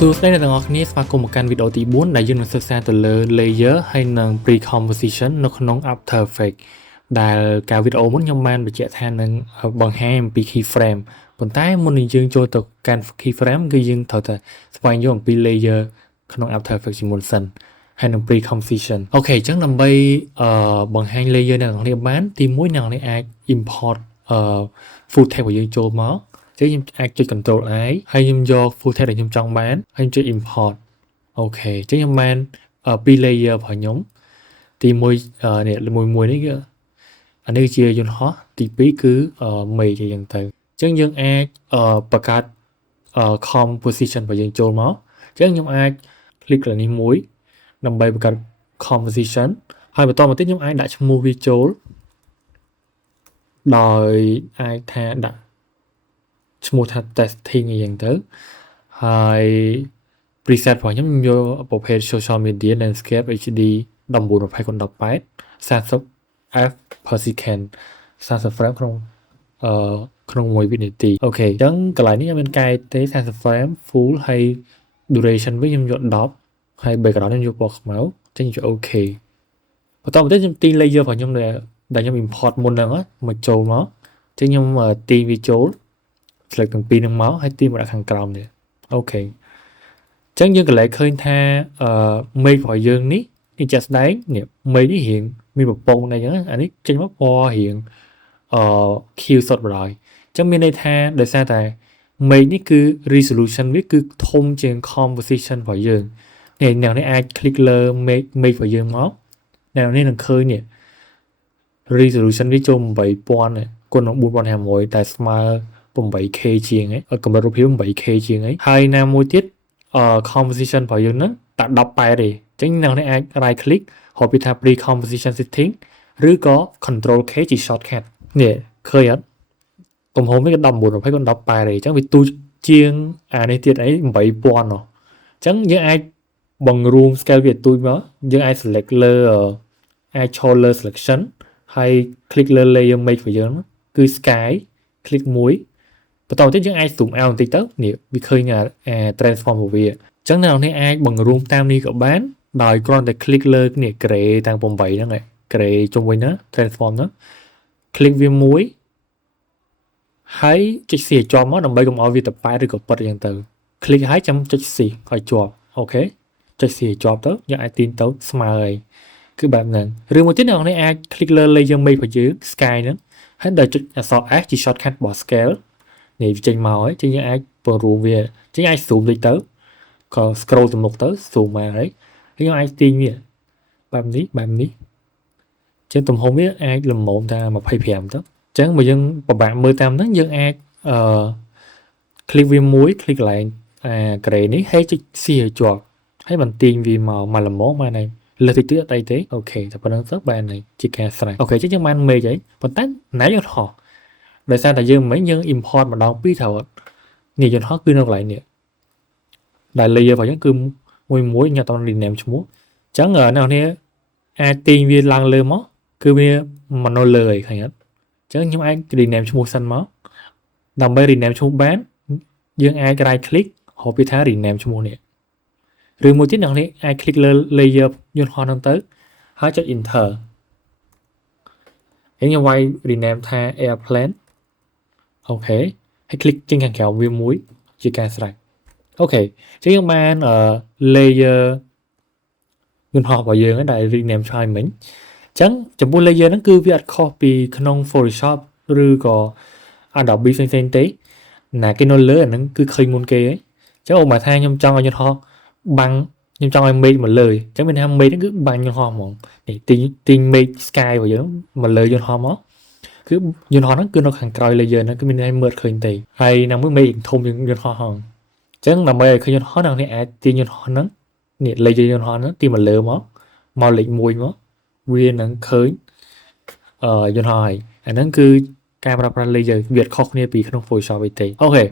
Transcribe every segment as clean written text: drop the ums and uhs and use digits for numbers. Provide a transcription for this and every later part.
សួស្តីអ្នកទាំងអស់គ្នាស្វាគមន៍មកកាន់វីដេអូទី4ដែលយើងនឹងសិក្សាទៅលើ layer ហើយនិង pre-composition នៅក្នុង After Effects ដែលការវីដេអូមុនខ្ញុំបានបញ្ជាក់ថានឹងបង្ហាញអំពី keyframe ប៉ុន្តែមុននឹងយើងចូលទៅកាន់ keyframe គឺយើងត្រូវតែស្វែងយល់អំពី layer ក្នុង After Effects ជាមុនសិនហើយនឹង pre-composition អូខេអញ្ចឹងដើម្បីបង្ហាញ layer អ្នកទាំងអស់គ្នាបានទី1អ្នកទាំងអស់គ្នាអាច import full text របស់យើងចូលមកចឹងខ្ញុំអាចចុច Control I ហើយខ្ញុំយក full text ដែលខ្ញុំចង់បានហើយខ្ញុំចុច import អូខេចឹងខ្ញុំបានពីរ layer របស់ខ្ញុំទី1នេះមួយនេះគឺអានេះជាយន្តហោះទី2គឺមេឃចឹងទៅចឹងយើងអាចបង្កើតcomposition របស់យើងចូលមកចឹងខ្ញុំអាច click លើនេះមួយដើម្បីបង្កើត composition ហើយបន្តមកទៀតខ្ញុំអាចដាក់ឈ្មោះវាចូលដោយអាចថាដាក់ឈ្មោះថា testing អីយ៉ាងទៅហើយ preset របស់ខ្ញុំយកប្រភេទ social media landscape HD 1920x18 30 f per second 30 frame ក្នុង1វិនាទីអូខេអញ្ចឹងកន្លែងនេះមានកែទេ30 frame full ហើយ duration វិញខ្ញុំយក10ហើយ background ខ្ញុំយកពណ៌ខ្មៅអញ្ចឹងខ្ញុំយក OK បន្តមកទៀតខ្ញុំទី layer របស់ខ្ញុំដែលខ្ញុំ import មុនហ្នឹងមកចូលមកអញ្ចឹងខ្ញុំទីវាចូល select ទាំងពីរនឹងមកហើយទីមកដាក់ខាងក្រោមនេះអូខេអញ្ចឹងយើងកន្លែងឃើញថាមេឃរបស់យើងនេះជាក់ស្ដែងនេះមេឃនេះរៀងមានពពងអីចឹងអានេះចេញមកពណ៌រៀងខៀវសុទ្ធបណ្ដោយអញ្ចឹងមានន័យថាដោយសារតែមេឃនេះគឺ resolution វាគឺធំជាង composition របស់យើងនេះអ្នកនេះអាច click លើមេឃរបស់យើងមកអ្នកនេះនឹងឃើញនេះ resolution វាចូល8000គុណនឹង4500តែស្មើ 8K ជាងឯងកម្រិតរូបភាព 8K ជាងឯងហើយណាមួយទៀតcomposition របស់យើងហ្នឹងដាក់18ទេអញ្ចឹងអ្នកនេះអាច right click ហៅពីថា pre composition setting ឬក៏ control K ជា shortcut នេះឃើញអត់ទំហំវាក៏1920ក៏18ទេអញ្ចឹងវាទូចជាងអានេះទៀតអី8000អញ្ចឹងយើងអាចបង្រួម scale វាទូចមកយើងអាច select លើអាចឈរលើ selection ហើយ click លើ layer make របស់យើងគឺ sky click មួយបន្តមកទៀតយើងអាច zoom out បន្តិចទៅនេះវាឃើញអា transform របស់វាអញ្ចឹងអ្នកនរអាចបង្រួមតាមនេះក៏បានដោយគ្រាន់តែ click លើនេះ gray ទាំង8ហ្នឹងឯង gray ជុំវិញណា transform ហ្នឹង click វាមួយហើយចុច C ឲ្យជាប់មកដើម្បីកុំឲ្យវាទៅប៉ែតឬក៏ប៉ិតអញ្ចឹងទៅ click ហើយចាំចុច C ឲ្យជាប់អូខេចុច C ឲ្យជាប់ទៅយើងអាចទាញទៅស្មើហើយគឺបែបហ្នឹងឬមួយទៀតអ្នកនរអាច click លើ layer make របស់យើង sky ហ្នឹងហើយដល់ចុចអក្សរ S ជា shortcut របស់ scale នេះចេញមកហើយចឹងយើងអាចបង្រួមវាចឹងអាច zoom តិចទៅក៏ scroll ទៅមុខទៅ zoom មកហើយយើងអាចទាញវាបែបនេះចឹងទំហំវាអាចល្មមថា25ទៅចឹងបើយើងពិបាកមើលតាមហ្នឹងយើងអាចclick វាមួយ click កន្លែងgray នេះហើយចុច C ឲ្យជាប់ហើយបន្ទាញវាមកល្មមបានហើយលើតិចទៀតអត់អីទេអូខេតែប៉ុណ្្នឹងទៅបានហើយជាការស្រេចអូខេចឹងយើងបានមេឃហើយប៉ុន្តែណាយន្តហោះដោយសារតែយើងមិនយើង import ម្ដងពីរត្រូវនេះយន្តហោះគឺនៅកន្លែងនេះដែល layer របស់យើងគឺមួយខ្ញុំអត់ rename ឈ្មោះអញ្ចឹងអ្នកនេះអាចទាញវាឡើងលើមកគឺវាមកនៅលើហើយឃើញអត់អញ្ចឹងខ្ញុំអាច rename ឈ្មោះសិនមកដើម្បី rename ឈ្មោះបានយើងអាច right click ហៅពីថា rename ឈ្មោះនេះឬមួយទៀតអ្នកនេះអាច click លើ layer យន្តហោះហ្នឹងទៅហើយចុច enter ហើយខ្ញុំវាយ rename ថា airplane អូខេហើយ click ចេញខាងក្រៅវាមួយជាការស្រេចអូខេអញ្ចឹងយើងបាន layer យន្តហោះរបស់យើងដែល rename ឆ្លើយមិញអញ្ចឹងចំពោះ layer ហ្នឹងគឺវាអត់ខុសពីក្នុង Photoshop ឬក៏ Adobe ផ្សេងៗទេណាគេនៅលើអាហ្នឹងគឺឃើញមុនគេហីអញ្ចឹងបើថាខ្ញុំចង់ឲ្យយន្តហោះបាំងខ្ញុំចង់ឲ្យមេឃមកលើអញ្ចឹងមានថាមេឃហ្នឹងគឺបាញ់យន្តហោះហ្មងនេះទីងមេឃ sky របស់យើងមកលើយន្តហោះមកគឺយន្តហោះហ្នឹងគឺនៅខាងក្រោយ layer ហ្នឹងគឺមានតែមើលឃើញទេហើយណាមួយមេឃធំជាងយន្តហោះហ្នឹងអញ្ចឹងដើម្បីឲ្យឃើញយន្តហោះអ្នកអាចទាញយន្តហោះហ្នឹងនេះ layer យន្តហោះហ្នឹងទីមកលើមកលេខ1មកវានឹងឃើញយន្តហោះហើយអាហ្នឹងគឺការប្រើប្រាស់ layer វាខុសគ្នាពីក្នុង Photoshop ឯទេអូខេ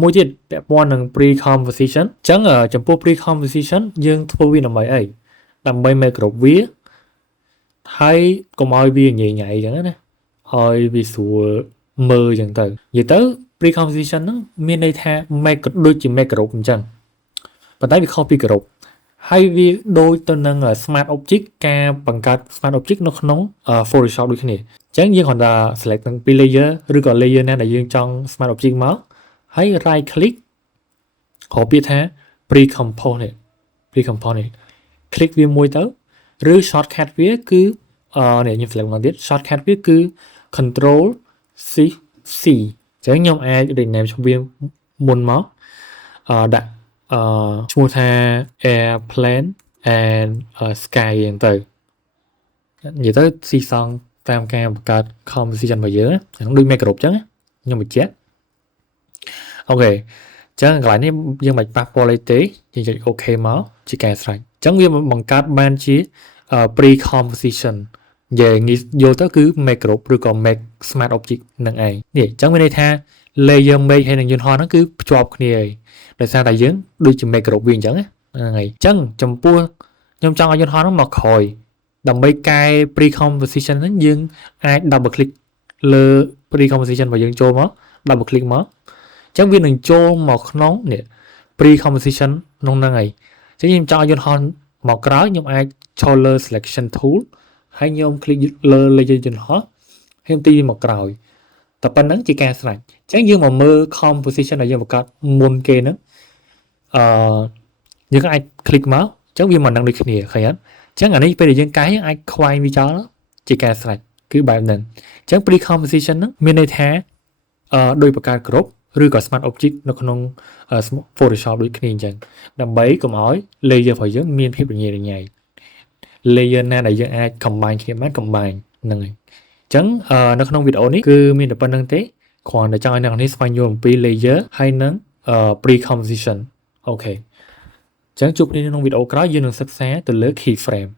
មួយទៀតពាក់ព័ន្ធនឹង pre composition អញ្ចឹងចំពោះ pre composition យើងធ្វើវាដើម្បីអីដើម្បី make គ្រប់វាហើយកុំឲ្យវាញ៉ៃអញ្ចឹងណាឲ្យវាស្រួលមើលអញ្ចឹងទៅនិយាយទៅ pre composition ហ្នឹងមានន័យថា make ដូចជា make group អញ្ចឹង ប៉ុន្តែវាខុសពីគ្រប់ហើយវាដូចទៅនឹង smart object ការបង្កើត smart object នៅក្នុង Photoshop ដូចគ្នាអញ្ចឹងយើងគ្រាន់តែ select ទាំងពីរ layer ឬក៏ layer ណាដែលយើងចង់ smart object មកហើយ right click ខកពាក្យថា pre-compose នេះ pre-compose នេះ click វាមួយទៅឬ shortcut វាគឺនេះខ្ញុំ select មកទៀត shortcut វាគឺ control shift C អញ្ចឹងខ្ញុំអាច rename ឈ្មោះវាមុនមកដាក់ឈ្មោះថា airplane and sky អញ្ចឹងទៅនិយាយទៅស៊ីសងតាមការបង្កើត composition របស់យើងហ្នឹងដូច make group អញ្ចឹងខ្ញុំបញ្ជាក់អូខេអញ្ចឹងកន្លែងនេះយើងមិនប៉ះពាល់អីទេយើងចុច OK មកជាការស្រេចអញ្ចឹងវាបង្កើតបានជា pre composition យើងយល់ទៅគឺ make group ឬក៏ make smart object នឹងឯងនេះអញ្ចឹងមានន័យថា layer make ហើយនឹងយន្តហោះហ្នឹងគឺភ្ជាប់គ្នាហើយដោយសារតែយើងដូចជា make group វាអញ្ចឹងហ្នឹងហើយអញ្ចឹងចំពោះខ្ញុំចង់ឲ្យយន្តហោះហ្នឹងមកក្រោយដើម្បីកែ pre composition ហ្នឹងយើងអាច double click លើ pre composition របស់យើងចូលមក double click មកអញ្ចឹងវានឹងចូលមកក្នុងនេះ pre composition ក្នុងហ្នឹងហើយអញ្ចឹងខ្ញុំចង់ឲ្យយន្តហោះមកក្រោយខ្ញុំអាចឈរលើ selection tool ហើយខ្ញុំ click លើ layer យន្តហោះហើយខ្ញុំទីមកក្រោយតែប៉ុណ្្នឹងជាការស្រេចអញ្ចឹងយើងមកមើល composition ដែលយើងបង្កើតមុនគេហ្នឹងយើងអាច click មកអញ្ចឹងវាមិនដឹងដូចគ្នាឃើញអត់អញ្ចឹងអានេះពេលដែលយើងកែយើងអាចខ្វែងវាចោលជាការស្រេចគឺបែបហ្នឹងអញ្ចឹង pre composition ហ្នឹងមានន័យថាដោយបង្កើតគ្រប់ឬក៏ smart object នៅក្នុង Photoshop ដូចគ្នាអញ្ចឹងដើម្បីកុំឲ្យ layer របស់យើងមានភាពរញ៉េរញ៉ៃ layer ណាដែលយើងអាច combine គ្នាបាន combine ហ្នឹងហើយអញ្ចឹងនៅក្នុងវីដេអូនេះគឺមានតែប៉ុណ្្នឹងទេគ្រាន់តែចង់ឲ្យអ្នកនរនេះស្វែងយល់អំពី layer ហើយនឹង pre composition អូខេអញ្ចឹងជួបគ្នាក្នុងវីដេអូក្រោយយើងនឹងសិក្សាទៅលើ keyframe